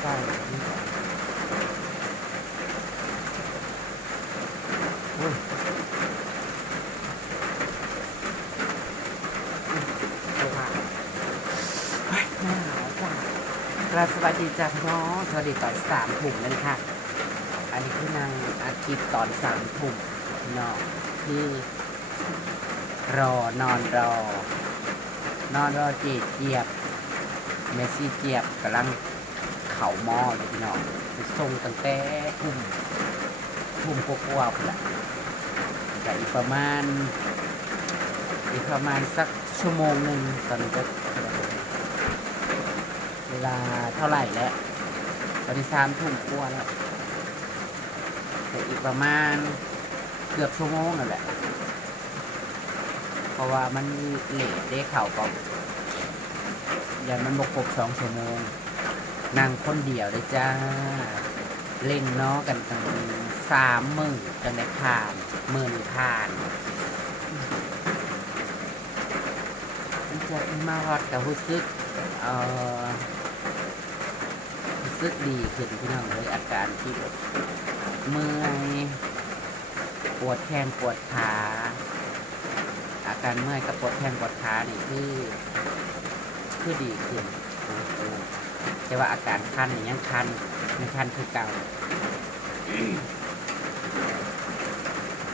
ใส่นี่ก่อนอุ้ยโอ้มาเฮ้ยหนาวจ้ะกราบสวัสดีจ้ะพี่น้องสวัสดีตอน3 ทุ่มนั่นค่ะอันนี้คือนางอาทิตย์ตอน3 ทุ่มพี่น้องที่นอนรอจีเจี๊ยบเมสซี่เจี๊ยบกำลังเข่าหม้อเลยพี่น้องไปส่งตั้งแต่ทุ่มกว่าๆพุ่นละแต่อีกประมาณสักชั่วโมงหนึ่งตอนนี้ก็เวลาเท่าไหร่แล้วตอนนี้3 ทุ่มกว่าแล้วแต่อีกประมาณเกือบชั่วโมงนั่นแหละเพราะว่ามันเลทได้เข่าก็ยันมันบกครบ2 ชั่วโมงนั่งคนเดียวเลยจ้าเล่นน้อกันตั้ง30,000จังได้ผ่านมันจะมาฮอดกับรู้สึกดีขึ้นพี่น้องเลยอาการที่แบบเมื่อยปวดแข้งปวดขาอาการเมื่อยกับปวดแข้งปวดขานี่คือดีขึ้นแต่ว่าอาการคันนี่ยังคันคือเก่า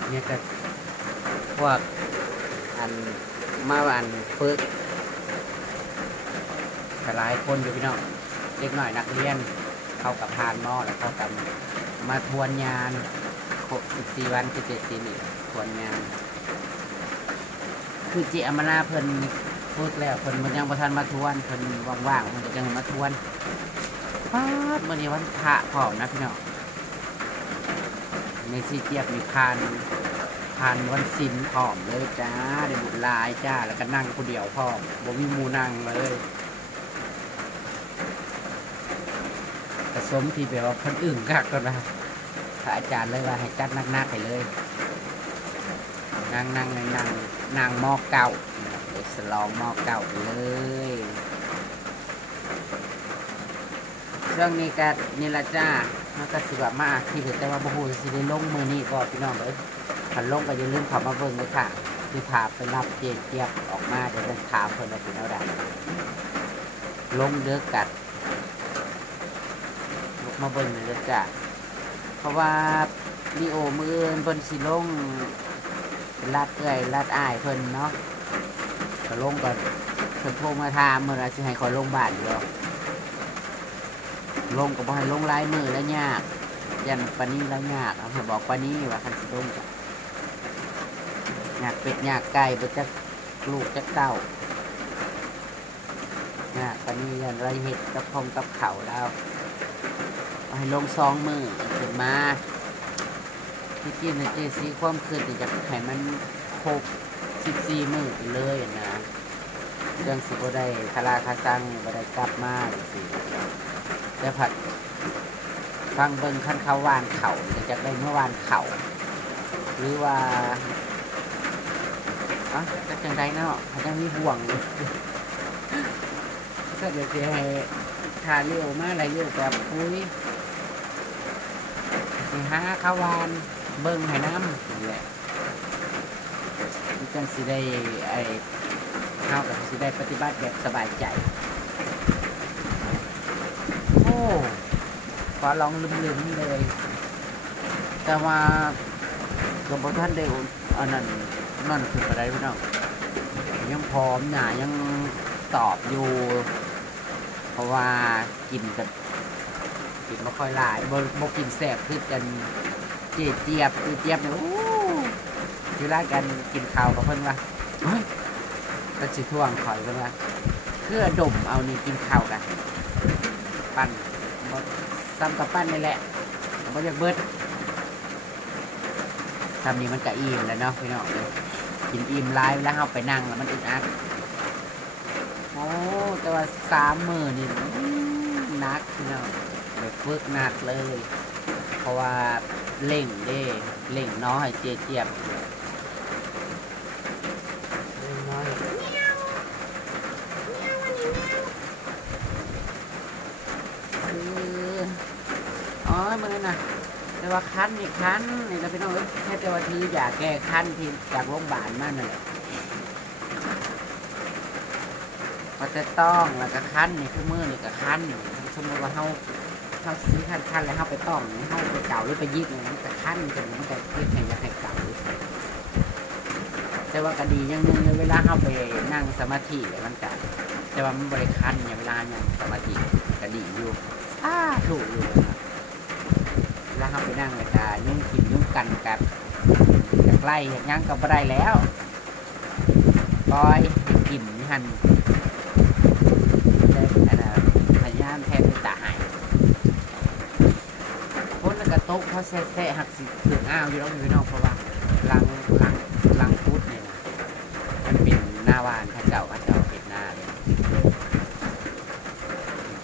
เนี่ยก็พวกอันมาวันฝึกหลายคนอยู่พี่น้องเด็กหน่อยนักเรียนเข้ากับพานหม้อแล้วเข้ากับมาทวนงานครบ14 วันคือ7 สีนี่ทวนงานคือจิอมราเพิ่นพูดแล้วเพิ่นมันยังบ่ทันมาทวนเพิ่นว่างๆเพิ่นก็ยังมาทวนป๊าดมื้อนี้วันพระพร้อมนะพี่น้องในสิเจี๊ยบมีพานวันศีลพร้อมเลยจ้าได้บุญหลายจ้าแล้วก็นั่งผู้เดียวพร้อมบ่มีหมู่นั่งเลยผสมที่แบบว่าคนอื่นคักก่อนนะพระอาจารย์เลยว่าให้จัดนักๆให้เลยนั่งหม้อเก่าเลยสลองหม้อเก่าเลยช่วงนี้ก็นี่ละจ้ามันก็สิแบบมาที่เห็นแต่ว่าบ่ฮู้สิได้ลงมื้อนี้ก็พี่น้องเอ้ยคันลงก็อย่าลืมเข้ามาเบิ่งเลยค่ะที่ถามไปรับเจี๊ยบออกมาเดี๋ยวจะถามเพิ่นว่าเป็นเอาได้ลงเด้อกัดลุกมาเบิ่งเลยจ้าเพราะว่าลีโอมื้ออื่นเพิ่นสิลงลาดอ้ายเพิ่นเนาะก็ลงก่อนเพิ่นโทรมาถามมื้อละสิให้ขอลงบ้านอยู่ลงก็บ่ให้ลงหลายมื้อแล้วยากยันปานนี้แล้วยากเพิ่นบอกปานนี้ว่าคันสิลงก็ยากเป็ดยากไก่บ่จักลูกจักเต้ายากปานนี้ยันไรเฮ็ดกับพงกับข้าวแล้วให้ลง2 มื้อขึ้นมาที่กินในเจซีความคืนนี่จะให้มันครบ14 มื้อไปเลยนะเรื่องสิบ่ได้คาราคาซังบ่ได้กลับมาสิแต่ผัดฟังเบิ่งคันเขาวานเข่าจะได้เมื่อวานเข่าหรือว่าจะจังไดเนาะเขาจะมีห่วงก็เดี๋ยวจะให้ทาเลี้ยวมาอะไรเลี้ยวแบบปุ้ยสิหาข้าววานเบิ่งให้น้ำนี่แหละจังสิได้เข้ากับสิได้ปฏิบัติแบบสบายใจโอ้ขอลองลืมๆเลย แต่ว่าหลวงพ่อท่านได้อันนั้นนั่นคืออะไรพี่น้องยังพร้อมหนายังตอบอยู่ เพราะว่ากินไม่ค่อยหลายบ่กินแสบคือกันเจี๊ยบเนี่ยโอ้เวลากันกินข้าวกับเพิ่นว่าเฮ้ยก็สิท่วงข่อยเพิ่นว่าเพื่อดมเอานี่กินข้าวกันปั้นบ่ซ้ำกับปั้นนี่แหละบ่อยากเบิดซ้ำนี้มันก็อิ่มแล้วเนาะพี่น้องกินอิ่มหลายแล้วเฮาไปนั่งแล้วมันอึดอัดโอ้แต่ว่า3 มื้อนี่หนักพี่น้องไปฝึกหนักเลยเพราะว่าเร่งน้อยให้เจี๊ยบน้อย นี่นะแต่ว่าคันนี่คันนี่เราไปน้องแค่แต่ว่าถือยาแก้คันที่จากโรงพยาบาลมานั่นแหละก็จะต้องแล้วก็คันนี่คือมือนี่ก็คันสมมติว่าเขาซื้อคันแล้วเขาไปต้องเขาไปเก่าหรือไปยิบมันจะคันจนมันจะเพื่อให้ยาให้เก่าแต่ว่าก็ดีอย่างนึงเวลาเขาไปนั่งสมาธิมันจะแต่ว่ามันบริคันอย่างเวลาอย่างสมาธิก็ดีอยู่ถูกอยู่นะแล้วเขาไปนั่งเลยก็ยุ่งกินยุ่งกันกับจากไล่อย่างงั้นก็ไม่ได้แล้วปล่อยกินหันเลยพยายามแทนไปตาหายพ้นกระตุกเขาแซ่หักสิถึงอ้าวอยู่แล้วพี่น้องเพราะว่าลังพุทธเนี่ยนะมันเป็นหน้าวานข้าเจ้าเป็นหน้าเลย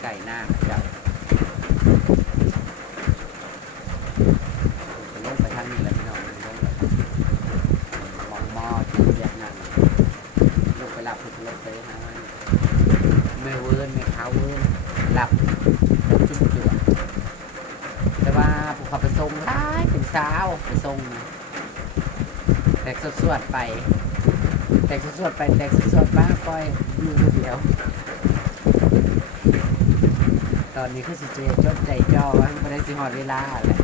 ไก่หน้าข้าเจ้าจะลงไปทางนี้แหละพี่น้องลงไปมอที่เวียดนามลงไปหลับลงไปหาไม่เวิร์นไม่เขาเวิร์นหลับจุ่มเจือแต่ว่าผมขับไปส่งได้เป็นสาวไปส่งแตกสวดไปแตกสวดบ้างก้อยอยู่เดียวตอนนี้คือสิเจจดใจจ่อว่าไม่ได้สิหอดเวลาแหละ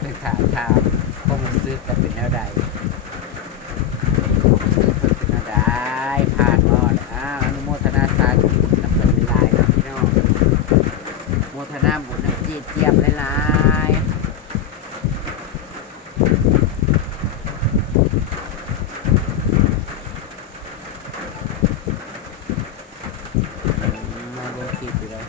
เป็นถามคงซื้อแต่เป็นแนวใดเป็นแนวใดผ่านก็อนุโมทนาสาธุนำเงินหลายๆพี่น้องโมทนาบุญเจี๊ยบหลายๆมาเบอร์ติดอยู่เลย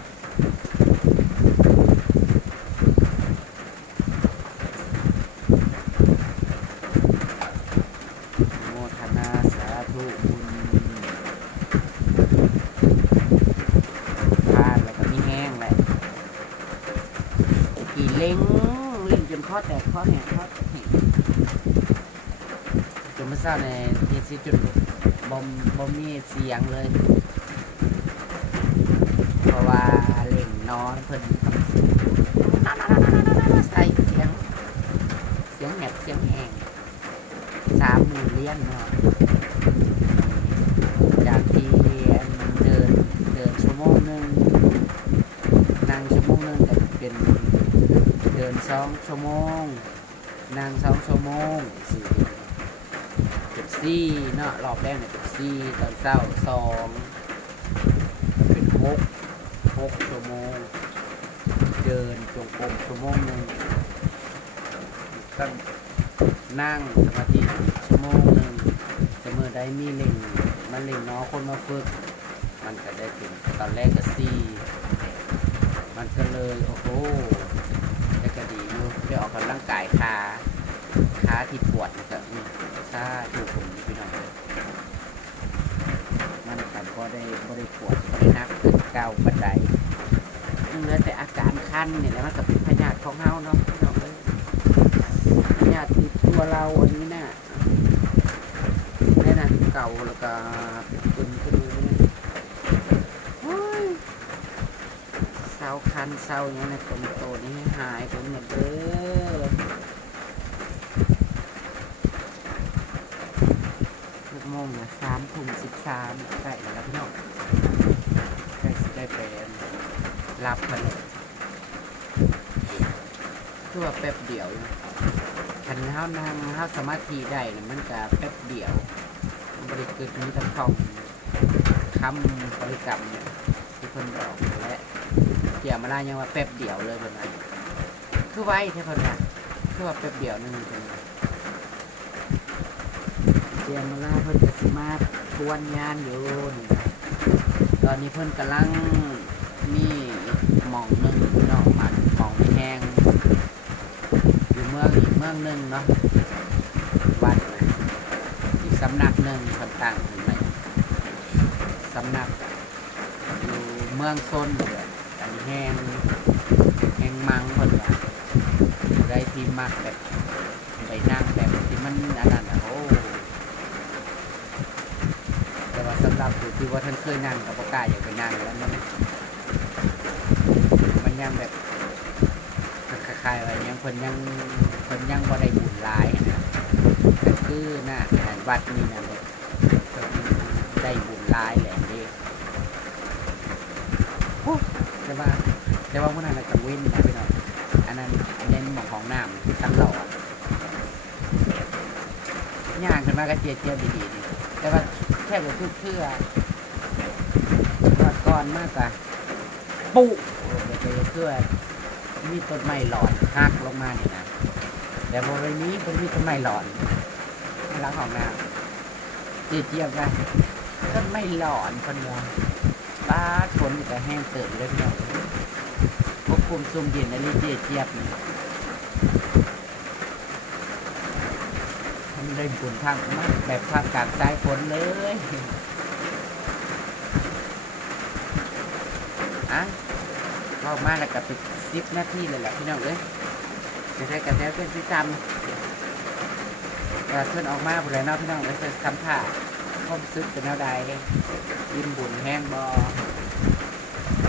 โมทนาสาธุบุญผ่านแล้วก็มีแห้งแหละกี่เล้งจนข้อแตกข้อแหกข้อแหกจนไม่ทราบในที่สิจุดบอมมีเสียงเลยเพราะว่าเล่งนอนเพิ่นใส่เสียงแหบเสียงแหง30,000 เหรียญเนาะจากที่เดินชั่วโมงนึงนั่งชั่วโมงนึงแต่เป็นเดิน2 ชั่วโมงนั่ง2 ชั่วโมง4เนาะรอบแรกเนี่ย4ตอนเช้า2เป็น6 ชั่วโมงเดินจงกรมชั่วโมงนึงก็นั่งสมาธิชั่วโมงนึงจะเมื่อได้มีเล่งมันเล่งน้อคนมาฝึกมันก็ได้ถึงตอนแรกก็4มันก็เลยโอ้โหแต่ก็ดีอยู่ได้ออกกำลังกายขาที่ปวดมันก็ถ้าถูกผมพี่น้องมันก็บ่ได้ปวดบ่ได้นักเก่าบันไดเหลือแต่อาการคันนี่แหละมันก็เป็นพยาธิของเฮาเนาะพี่น้องเลยพยาธิติดตัวเราอันนี้น่ะนี่นะเก่าแล้วก็เป็นขึ้นนี่เศร้าคันเศร้าอย่างนี้ตรงโตนี้หายไปหมดเลยทุกโมงเนี่ย3:13ใกล้แล้วพี่น้องใกล้สิได้ไปรับมันตัวแป๊บเดียวคันเฮานั่งเฮาสมาธิได้เนี่ยมันจะแป๊บเดียวบริกรรมนี้ทั้งท่องคำบริกรรมที่คนบอกและเกี่ยวมาได้ยังว่าแป๊บเดียวเลยคนนั้นคือไว้ที่คนนั้นคือว่าแป๊บเดียวนึงคนนั้นเกี่ยวมาได้เพิ่นจะสมาทวนงานอยู่นี่ตอนนี้เพิ่นกำลังมีหม่องนึงเนาะมันหม่องแห้งอยู่เมืองอีกเมืองนึงเนาะวัดอีกสำนักหนึ่งคนต่างกันไหมสำนักอยู่เมืองซนเลยอันนี้แห้งมังคนว่าได้ที่มักแบบไปนั่งแบบที่มันอันนั้นโอ้แต่ว่าสำหรับผู้ที่ว่าท่านเคยนั่งกับปากกาอยากไปนั่งแล้วมันยังแบบ คายๆว่ายังเพิ่นยังบ่ได้บุญหลายนะก็คือน่ะวัดนี้น่ะเพิ่นได้บุญหลายแหละนี่โอ้แต่ว่ามื้อนั้นน่ะกังเว้นนะพี่น้องอันนั้นเน้นหม้องของน้ำตลอดย่างขึ้นมาก็เจียๆดีๆนี่แต่ว่าแทบบ่ทุกเทื่อก่อนมากะปุ๊เดี๋ยวเทื่อมีต้นไม้หลอนหักลงมานี่นะแต่บริเวณนี้เป็นมีต้นไม้หลอนในหลังของน้ำเจียบๆนะต้นไม้หลอนคนเดียวบ้าฝนแต่แห้งเติบเลยพี่น้องควบคุมซุ่มเย็นในรีเจียบนี่มันได้บุญทางมาแบบภาคกลางสายฝนเลยอ่ะออกมาแล้วก็ปิด10 นาทีเลยแหละพี่น้องเอ้ยจะได้กระแสเพื่อนที่จำเพื่อนออกมาบุญแล้วพี่น้องเอ้ยจะทำท่าความซึกเป็นแนวใดยินบุญแห้งบอ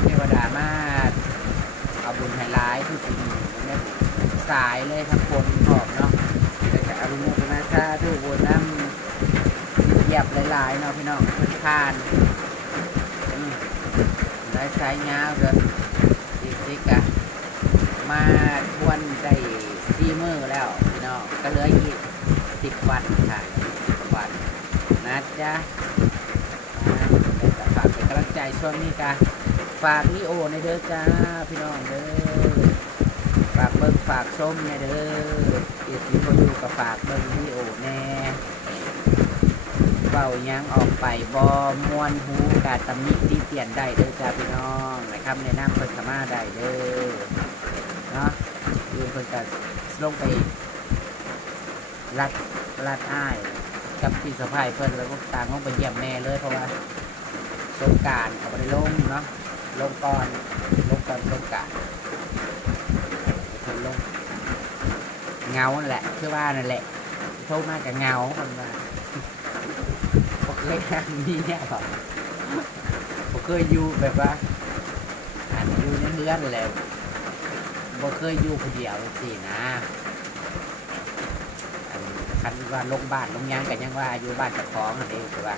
เทวดามาเอาบุญไฮไลท์ทุกสิ่งแม่บุญสายเลยทั้งคนขอบเนาะแต่จะเอาบุญโมทนาซาทุกบุญน้ำเหยียบหลายๆเนาะพี่น้องเพื่อนผ่านลายสายยาวเลยสิกะมาทวนได้4 มื้อแล้วพี่น้องก็เหลืออีก10 วันค่ะ10 วันนะจ๊ะฝากเป็นกำลังใจช่วงนี้กะฝากลิโอในเด้อจ้าพี่น้องเด้อฝากเบิ่งฝากชมในเด้อเอฟซีโอยู่กับฝากเบิ่งลิโอแน่เบายังออกไปบอมวนหูกาตำหนิที่เปลี่ยนได้เด้อจ้าพี่น้องนะครับในน้ำเพิ่นสามารถได้เด้อเนาะคือเพิ่นก็ลงไปรัดอ้ายกับพี่สะพ้ายเพิ่นแล้วก็ต่างลงไปเยี่ยมแม่เลยเพราะว่าสงกรานต์เขาไม่ได้ลงเนาะลงก่อนสงกรานต์เพิ่นลงเงาแหละคือว่านั่นแหละโทรมากับเงาคนว่าบอกเลยนี่เนี่ยบอกผมเคยอยู่แบบว่าอยู่ในเมืองเลยบ่เคยอยู่คนเดียวสินะคันว่าลงบ้านลงยังกันยังว่าอยู่บ้านเจ้าของนั่นเองแต่ว่า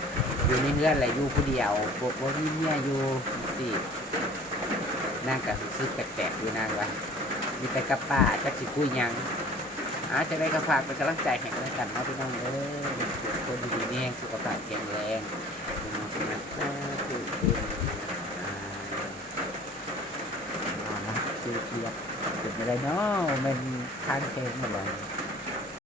อยู่ในเมืองอะไรอยู่คนเดียวบ่มีเมียอยู่สินั่งกับซื้อแปลกๆอยู่นั่งว่ามีแต่กับป้าจักสิคุยยังจะได้กระฝากเป็นกำลังใจแห่งกันกันเนาะพี่น้องเด้อคนดีๆนี่สุขภาพแข็งแรงพี่น้องนะคือเกียบเกิดอะไรเนาะมันทางเพลงมาเลย